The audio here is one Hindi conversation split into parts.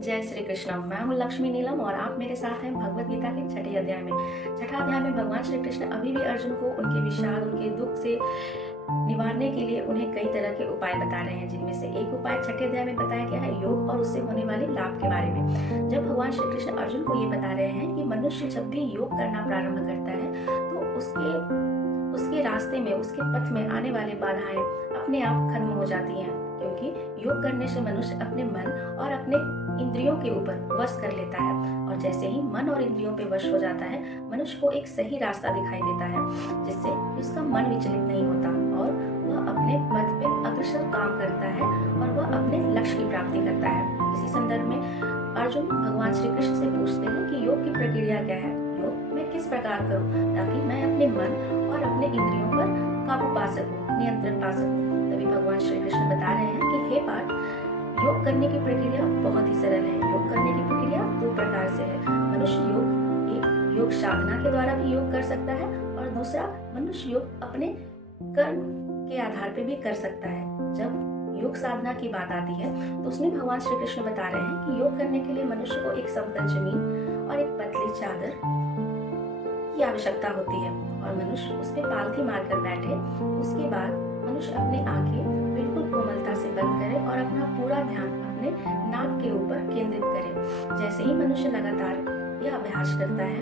जय श्री कृष्ण। मैं हूँ लक्ष्मी नीलम और आप मेरे साथ हैं भगवत गीता के छठे अध्याय में। छठा अध्याय में भगवान श्री कृष्ण अभी भी अर्जुन को उनके विषाद, उनके दुख से निवारने के लिए उन्हें कई तरह के उपाय बता रहे हैं, जिनमें से एक उपाय छठे अध्याय में बताया गया है योग और उससे होने वाले लाभ के बारे में। जब भगवान श्री कृष्ण अर्जुन को ये बता रहे हैं कि मनुष्य जब भी योग करना प्रारंभ करता है तो उसके रास्ते में, उसके पथ में आने वाली बाधाएं अपने आप खत्म हो जाती हैं, क्योंकि योग करने से मनुष्य अपने मन और अपने इंद्रियों के ऊपर वश कर लेता है। और जैसे ही मन और इंद्रियों पे वश हो जाता है, मनुष्य को एक सही रास्ता दिखाई देता है, जिससे उसका मन विचलित नहीं होता और वह अपने पथ पे अग्रसर काम करता है और वह अपने लक्ष्य की प्राप्ति करता है। इसी संदर्भ में अर्जुन भगवान श्री कृष्ण से पूछते हैं कि योग की प्रक्रिया क्या है, योग मैं किस प्रकार करूं ताकि मैं अपने मन और अपने इंद्रियों पर काबू पा सकूं, नियंत्रण पा सकूं। तभी भगवान श्री कृष्ण बता रहे हैं कि हे पार्थ, योग करने की प्रक्रिया बहुत ही सरल है। योग करने की प्रक्रिया दो प्रकार से है। मनुष्य योग साधना के द्वारा भी योग कर सकता है और दूसरा मनुष्य योग अपने कर्म के आधार पे भी कर सकता है। जब योग साधना की बात आती है तो उसमें भगवान श्री कृष्ण बता रहे हैं कि योग करने के लिए मनुष्य को एक समतल जमीन और एक पतली चादर की आवश्यकता होती है और मनुष्य उस पे पालथी मारकर बैठे। उसके बाद मनुष्य अपनी आंखें बिल्कुल कोमलता से बंद करे और अपना पूरा ध्यान अपने नाक के ऊपर केंद्रित करे। जैसे ही मनुष्य लगातार यह अभ्यास करता है,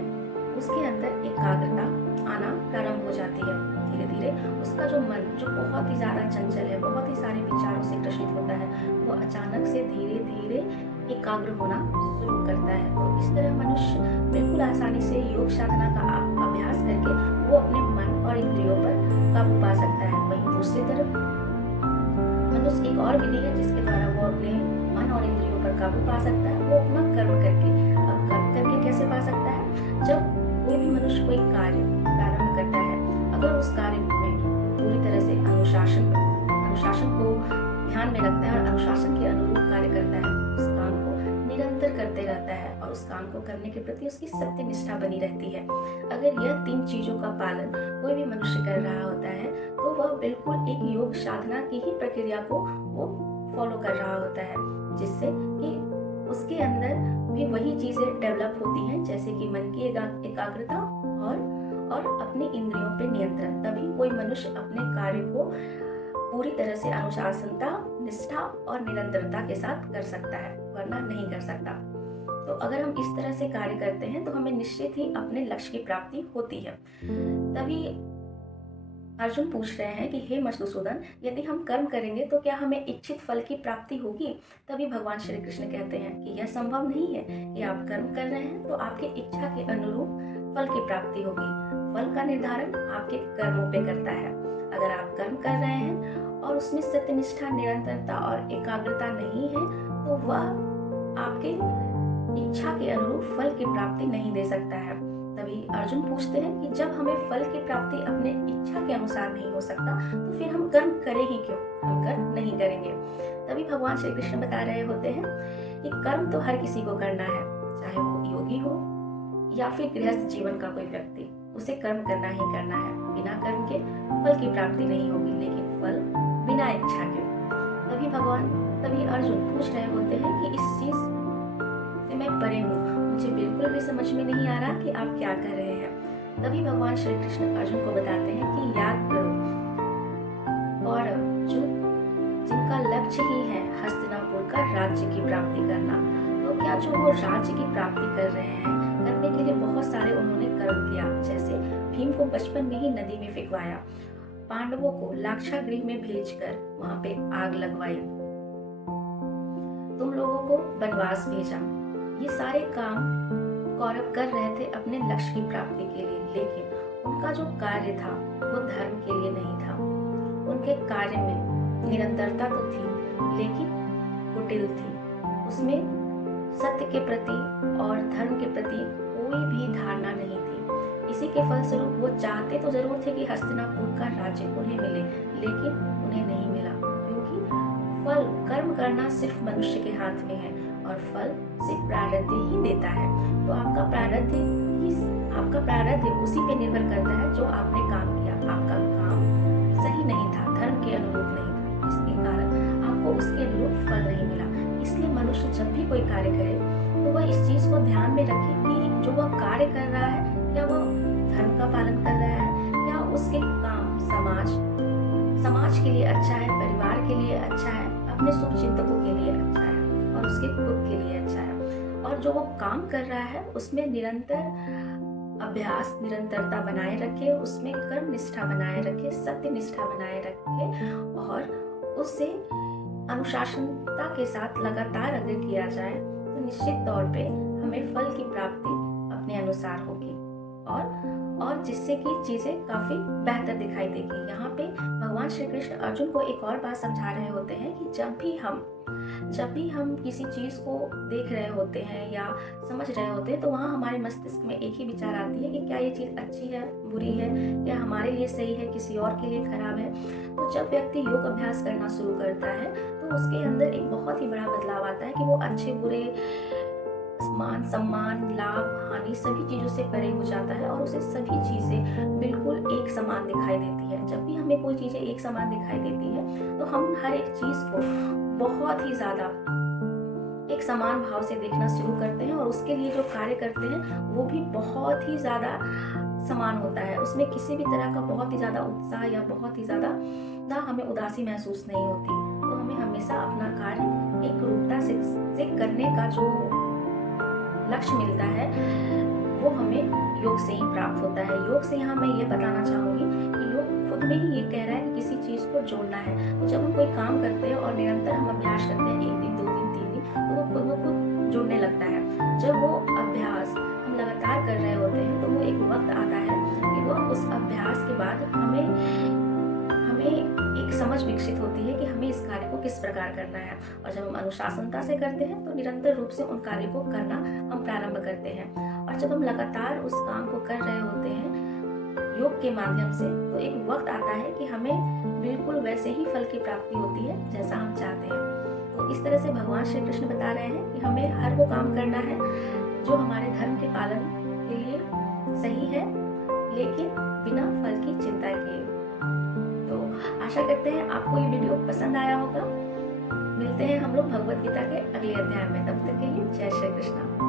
उसके अंदर एकाग्रता आना प्रारंभ हो जाती है। धीरे धीरे उसका जो मन, जो बहुत ही ज्यादा चंचल है, बहुत ही सारे विचारों से ग्रसित होता है, वो अचानक से धीरे धीरे एकाग्र होना शुरू करता है। तो इस तरह मनुष्य बिल्कुल आसानी से योग साधना का अभ्यास करके वो अपने मन और इंद्रियों पर काबू पा सकता है। वहीं दूसरी तरफ मनुष्य एक और विधि है जिसके द्वारा वो अपने मन और इंद्रियों पर काबू पा सकता है, वो अपना कर्म करके। अब कर्म करके कैसे पा सकता है? जब कोई भी मनुष्य कोई कार्य प्रारंभ करता है, अगर उस कार्य में पूरी तरह से अनुशासन को ध्यान में रखता है और अनुशासन के अनुरूप कार्य करता है, उस काम को निरंतर करते रहता है और उस काम को करने के प्रति उसकी सत्य निष्ठा बनी रहती है। अगर यह तीन चीजों का पालन कोई भी मनुष्य कर रहा होता है तो वह बिल्कुल एक योग साधना की ही प्रक्रिया को वो फॉलो कर रहा होता है, जिससे कि उसके अंदर भी वही चीजें डेवलप होती हैं, जैसे कि मन की एकाग्रता और अपनी इंद्रियों पे नियंत्रण। तभी कोई मनुष्य अपने कार्य को पूरी तरह से अनुशासनता, निष्ठा और निरंतरता के साथ कर सकता है, वरना नहीं कर सकता। तो अगर हम इस तरह से कार्य करते हैं तो हमें निश्चित ही अपने लक्ष्य की प्राप्ति होती है। तभी अर्जुन पूछ रहे हैं कि हे मधुसूदन, यदि हम कर्म करेंगे तो क्या हमें इच्छित फल की प्राप्ति होगी? तभी भगवान श्री कृष्ण कहते हैं कि यह संभव नहीं है कि आप कर्म कर रहे हैं तो आपके इच्छा के अनुरूप फल की प्राप्ति होगी। फल का निर्धारण आपके कर्मों पे करता है। अगर आप कर्म कर रहे हैं और उसमें सत्यनिष्ठा, निरंतरता और एकाग्रता नहीं है तो वह आपके इच्छा के अनुरूप फल की प्राप्ति नहीं दे सकता है। तभी अर्जुन पूछते हैं कि जब हमें फल की प्राप्ति अपने इच्छा के अनुसार नहीं हो सकता तो फिर हम कर्म करें ही क्यों? हम कर्म नहीं करेंगे। तभी भगवान श्री कृष्ण बता रहे होते हैं कि कर्म तो हर किसी को करना है, चाहे वो योगी हो या फिर गृहस्थ जीवन का कोई व्यक्ति, उसे कर्म करना ही करना है। बिना कर्म के फल की प्राप्ति नहीं होगी, लेकिन फल बिना इच्छा के। तभी अर्जुन पूछ रहे होते हैं कि इस चीज से मैं परे हूँ, मुझे बिल्कुल भी समझ में नहीं आ रहा कि आप क्या कर रहे हैं। तभी भगवान श्री कृष्ण अर्जुन को बताते हैं कि याद करो कौरव, जिनका लक्ष्य ही है हस्तिनापुर का राज्य की प्राप्ति करना, तो क्या जो वो राज्य की प्राप्ति कर रहे हैं, करने के लिए बहुत सारे उन्होंने कर्म किया। जैसे भीम को बचपन में ही नदी में फेंकवाया, पांडवों को लाक्षागृह में भेजकर वहां पे आग लगवाई, तुम लोगों को वनवास भेजा। ये सारे काम कौरव कर रहे थे अपने लक्ष्य की प्राप्ति के लिए, लेकिन उनका जो कार्य था वो धर्म के लिए नहीं था। उनके कार्य में निरंतरता तो थी, लेकिन कुटिल थी। उसमें सत्य के प्रति और धर्म के प्रति कोई भी धारणा नहीं थी। इसी के फलस्वरूप वो चाहते तो जरूर थे कि हस्तिनापुर का राज्य उन्हें मिले, लेकिन उन्हें नहीं मिला, क्योंकि फल, कर्म करना सिर्फ मनुष्य के हाथ में है और फल सिर्फ प्रारब्ध ही देता है। तो आपका प्रारब्ध उसी पे निर्भर करता है जो आपने काम किया। आपका काम सही नहीं था, धर्म के अनुरूप नहीं था, इसके कारण आपको उसके अनुरूप फल नहीं मिला। इसलिए मनुष्य जब भी कोई कार्य करे तो वह इस चीज़ को ध्यान में रखे कि जो वह कार्य कर रहा है क्या वह धर्म का पालन कर रहा है, क्या उसके काम समाज के लिए अच्छा है, परिवार के लिए अच्छा है, अपने शुभ चिंतकों के लिए अच्छा है और उसके खुद के लिए अच्छा है। और जो वो काम कर रहा है उसमें निरंतर अभ्यास, निरंतरता बनाए रखे, उसमें कर्म निष्ठा बनाए रखे, सत्य निष्ठा बनाए रखे और उससे अनुशासनता के साथ लगातार अगर किया जाए तो निश्चित तौर पे हमें फल की प्राप्ति अपने अनुसार होगी और जिससे कि चीज़ें काफ़ी बेहतर दिखाई देगी। यहाँ पे भगवान श्री कृष्ण अर्जुन को एक और बात समझा रहे होते हैं कि जब भी हम किसी चीज़ को देख रहे होते हैं या समझ रहे होते हैं तो वहाँ हमारे मस्तिष्क में एक ही विचार आती है कि क्या ये चीज़ अच्छी है, बुरी है, क्या हमारे लिए सही है, किसी और के लिए खराब है। तो जब व्यक्ति योग अभ्यास करना शुरू करता है तो उसके अंदर एक बहुत ही बड़ा बदलाव आता है कि वो अच्छे बुरे, मान सम्मान, लाभ हानि सभी चीज़ों से परे हो जाता है और उसे सभी चीज़ें बिल्कुल एक समान दिखाई देती है। जब भी हमें कोई चीज़ें एक समान दिखाई देती है तो हम हर एक चीज़ को बहुत ही ज़्यादा एक समान भाव से देखना शुरू करते हैं और उसके लिए जो कार्य करते हैं वो भी बहुत ही ज़्यादा समान होता है। उसमें किसी भी तरह का बहुत ही ज़्यादा उत्साह या बहुत ही ज़्यादा हमें उदासी महसूस नहीं होती। तो हमें हमेशा अपना कार्य एक रूपता से करने का जो लक्ष्य मिलता है वो हमें योग से ही प्राप्त होता है। योग से यहाँ मैं ये बताना चाहूँगी कि योग खुद में ही ये कह रहा है कि किसी चीज़ को जोड़ना है। तो जब हम कोई काम करते हैं और निरंतर हम अभ्यास करते हैं 1 दिन 2 दिन 3 दिन तो वो खुद ब खुद जुड़ने लगता है। जब वो अभ्यास हम लगातार कर रहे होते हैं तो वो एक वक्त आता है कि वो उस अभ्यास के बाद हमें एक समझ विकसित होती है कि हमें इस कार्य को किस प्रकार करना है। और जब हम अनुशासनता से करते हैं तो निरंतर रूप से उन कार्यों को करना हम प्रारंभ करते हैं। और जब हम लगातार उस काम को कर रहे होते हैं योग के माध्यम से तो एक वक्त आता है कि हमें बिल्कुल वैसे ही फल की प्राप्ति होती है जैसा हम चाहते हैं। तो इस तरह से भगवान श्री कृष्ण बता रहे हैं कि हमें हर वो काम करना है जो हमारे धर्म के पालन के लिए सही है, लेकिन बिना फल की चिंता किए। तो आशा करते हैं आपको ये वीडियो पसंद आया होगा। मिलते हैं हम लोग भगवत गीता के अगले अध्याय में। तब तक के लिए जय श्री कृष्ण।